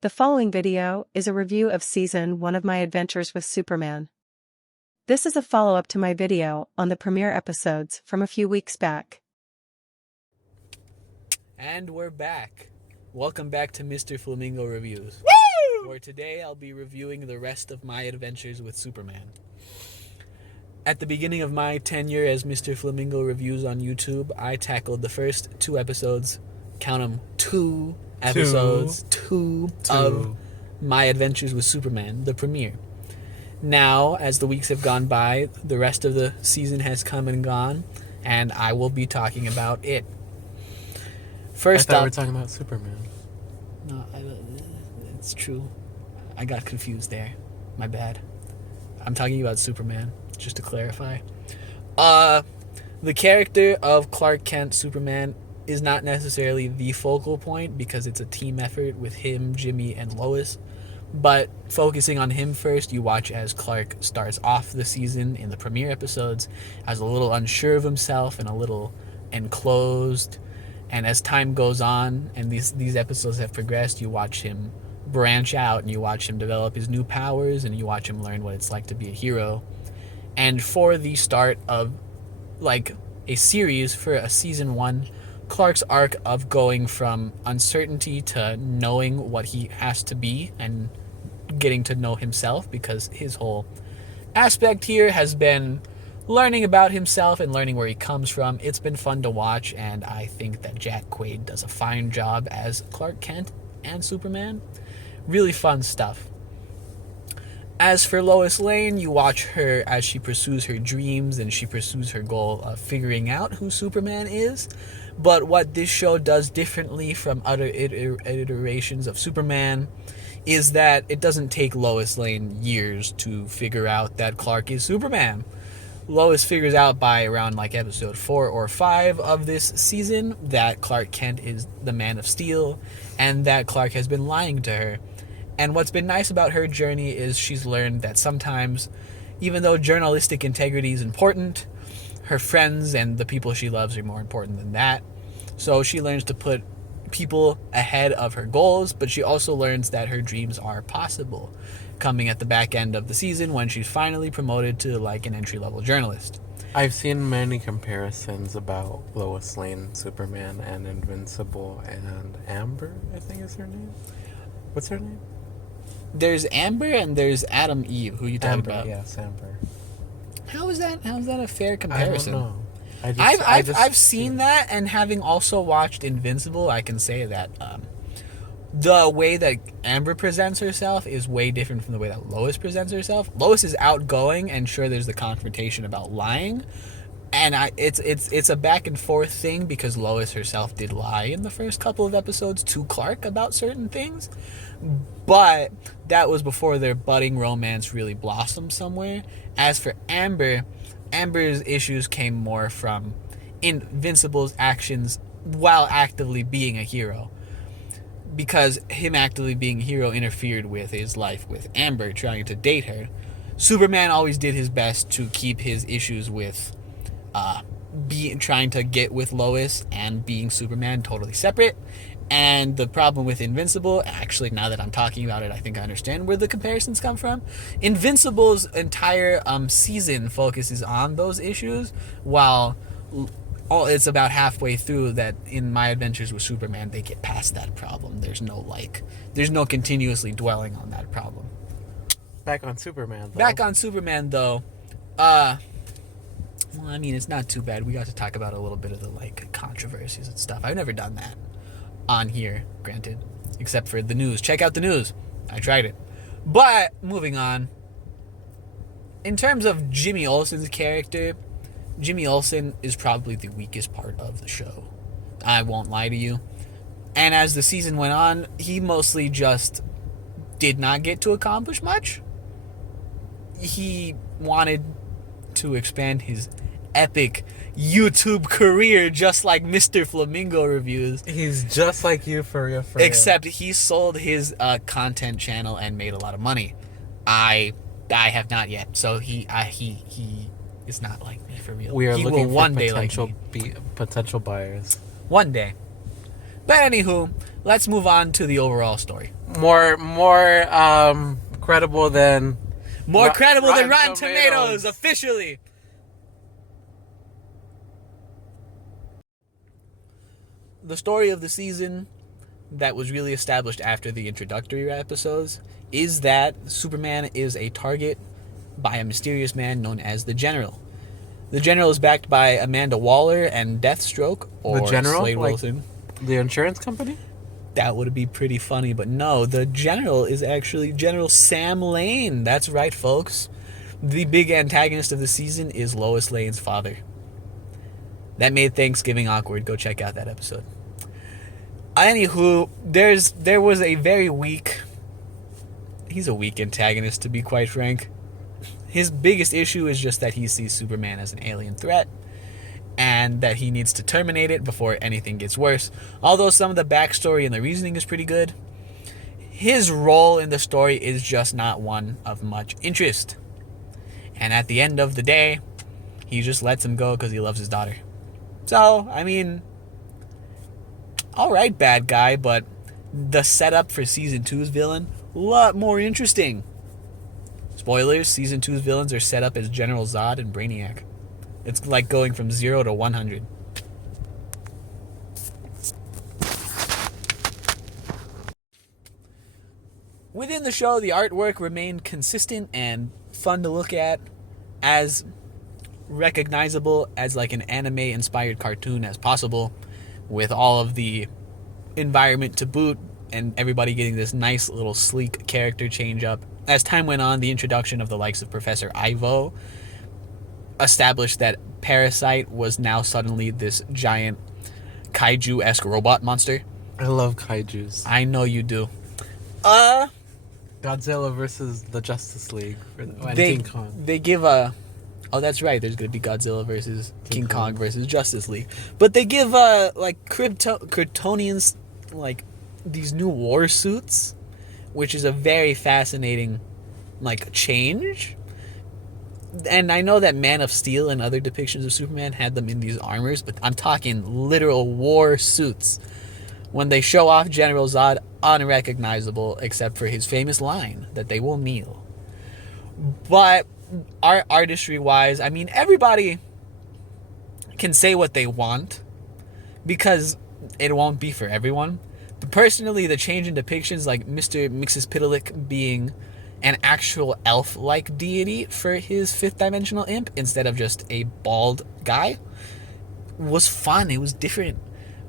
The following video is a review of Season 1 of My Adventures with Superman. This is a follow-up to my video on the premiere episodes from a few weeks back. And we're back. Welcome back to Mr.Flamingo Reviews. Woo! Where today I'll be reviewing the rest of My Adventures with Superman. At the beginning of my tenure as Mr. Flamingo Reviews on YouTube, I tackled the first two episodes, count them, two episodes of My Adventures with Superman, the premiere. Now, as the weeks have gone by, the rest of the season has come and gone, and I will be talking about it. First I thought up, we were talking about Superman. No, it's true. I got confused there. My bad. I'm talking about Superman, just to clarify. The character of Clark Kent Superman is not necessarily the focal point because it's a team effort with him, Jimmy, and Lois. But focusing on him first, you watch as Clark starts off the season in the premiere episodes as a little unsure of himself and a little enclosed. And as time goes on and these episodes have progressed, you watch him branch out and you watch him develop his new powers and you watch him learn what it's like to be a hero. And for the start of like a series, for a season 1, Clark's arc of going from uncertainty to knowing what he has to be and getting to know himself, because his whole aspect here has been learning about himself and learning where he comes from. It's been fun to watch, and I think that Jack Quaid does a fine job as Clark Kent and Superman. Really fun stuff. As for Lois Lane, you watch her as she pursues her dreams and she pursues her goal of figuring out who Superman is. But what this show does differently from other iterations of Superman is that it doesn't take Lois Lane years to figure out that Clark is Superman. Lois figures out by around like episode 4 or 5 of this season that Clark Kent is the Man of Steel and that Clark has been lying to her. And what's been nice about her journey is she's learned that sometimes, even though journalistic integrity is important, her friends and the people she loves are more important than that. So she learns to put people ahead of her goals, but she also learns that her dreams are possible, coming at the back end of the season when she's finally promoted to like an entry-level journalist. I've seen many comparisons about Lois Lane, Superman, and Invincible, and Amber, I think is her name. What's her name? There's Amber and there's Adam Eve. Who you talking Amber, about? yes, Amber. How is that a fair comparison? I don't know. I've seen that, and having also watched Invincible, I can say that the way that Amber presents herself is way different from the way that Lois presents herself. Lois is outgoing, and sure, there's the confrontation about lying, and it's a back and forth thing because Lois herself did lie in the first couple of episodes to Clark about certain things, but that was before their budding romance really blossomed somewhere. As for Amber, Amber's issues came more from Invincible's actions while actively being a hero, because him actively being a hero interfered with his life with Amber trying to date her. Superman always did his best to keep his issues with trying to get with Lois and being Superman totally separate. And the problem with Invincible, actually, now that I'm talking about it, I think I understand where the comparisons come from. Invincible's entire season focuses on those issues, while it's about halfway through that in My Adventures with Superman, they get past that problem. There's no continuously dwelling on that problem. Back on Superman, though. Well, I mean, it's not too bad. We got to talk about a little bit of the like controversies and stuff. I've never done that on here, granted, except for the news. Check out the news. I tried it. But moving on, in terms of Jimmy Olsen's character, Jimmy Olsen is probably the weakest part of the show. I won't lie to you. And as the season went on, he mostly just did not get to accomplish much. He wanted to expand his epic YouTube career just like Mr. Flamingo Reviews. He's just like you for real. Except he sold his content channel and made a lot of money. I have not yet. So he is not like me for real. We are looking for one day potential buyers. One day. But anywho, let's move on to the overall story. More credible than More credible than Rotten Tomatoes. Tomatoes, officially. The story of the season that was really established after the introductory episodes is that Superman is a target by a mysterious man known as the General. The General is backed by Amanda Waller and Deathstroke, or The General? Slade Like- Wilson. the insurance company. That would be pretty funny, but no, the General is actually General Sam Lane. That's right, folks. The big antagonist of the season is Lois Lane's father. That made Thanksgiving awkward. Go check out that episode. Anywho, there was a very weak... He's a weak antagonist, to be quite frank. His biggest issue is just that he sees Superman as an alien threat, and that he needs to terminate it before anything gets worse. Although some of the backstory and the reasoning is pretty good, his role in the story is just not one of much interest. And at the end of the day, he just lets him go because he loves his daughter. So, I mean, alright, bad guy, but the setup for Season 2's villain, a lot more interesting. Spoilers, Season 2's villains are set up as General Zod and Brainiac. It's like going from 0 to 100. Within the show, the artwork remained consistent and fun to look at, as recognizable as like an anime-inspired cartoon as possible, with all of the environment to boot, and everybody getting this nice little sleek character change up. As time went on, the introduction of the likes of Professor Ivo established that Parasite was now suddenly this giant kaiju-esque robot monster. I love kaijus. I know you do. Godzilla versus the Justice League and They King Kong. they give a... Oh, that's right. There's going to be Godzilla versus King Kong versus Justice League. But they give, like, Kryptonians, like, these new war suits, which is a very fascinating, like, change. And I know that Man of Steel and other depictions of Superman had them in these armors, but I'm talking literal war suits. When they show off General Zod, unrecognizable, except for his famous line that they will kneel. But artistry-wise, I mean, everybody can say what they want because it won't be for everyone. But personally, the change in depictions, like Mr. Mxyzptlk being an actual elf-like deity for his fifth-dimensional imp instead of just a bald guy, was fun. It was different.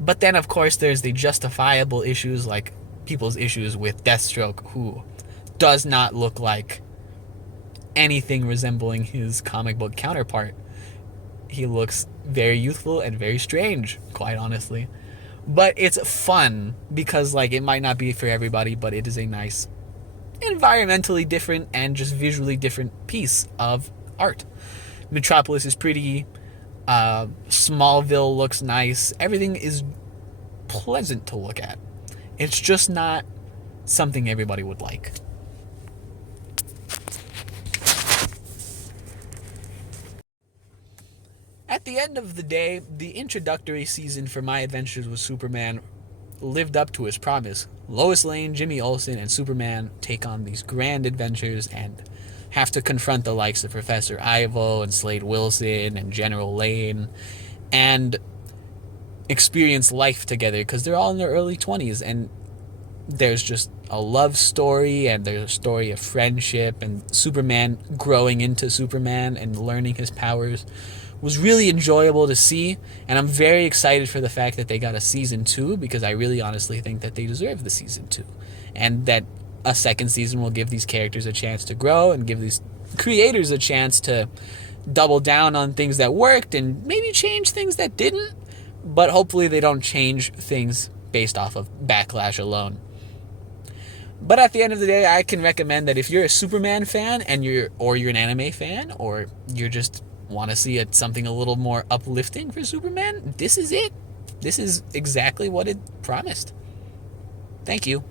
But then, of course, there's the justifiable issues, like people's issues with Deathstroke, who does not look like anything resembling his comic book counterpart. He looks very youthful and very strange, quite honestly. But it's fun because, like, it might not be for everybody, but it is a nice, environmentally different and just visually different piece of art. Metropolis is pretty. Smallville looks nice. Everything is pleasant to look at. It's just not something everybody would like. At the end of the day, the introductory season for My Adventures with Superman lived up to its promise. Lois Lane, Jimmy Olsen, and Superman take on these grand adventures and have to confront the likes of Professor Ivo and Slade Wilson and General Lane and experience life together because they're all in their early 20s, and there's just a love story and there's a story of friendship and Superman growing into Superman and learning his powers. Was really enjoyable to see, and I'm very excited for the fact that they got a season 2 because I really honestly think that they deserve the season 2 and that a second season will give these characters a chance to grow and give these creators a chance to double down on things that worked and maybe change things that didn't, but hopefully they don't change things based off of backlash alone. But at the end of the day, I can recommend that if you're a Superman fan and you're an anime fan, or you're just want to see something a little more uplifting for Superman, this is it. This is exactly what it promised. Thank you.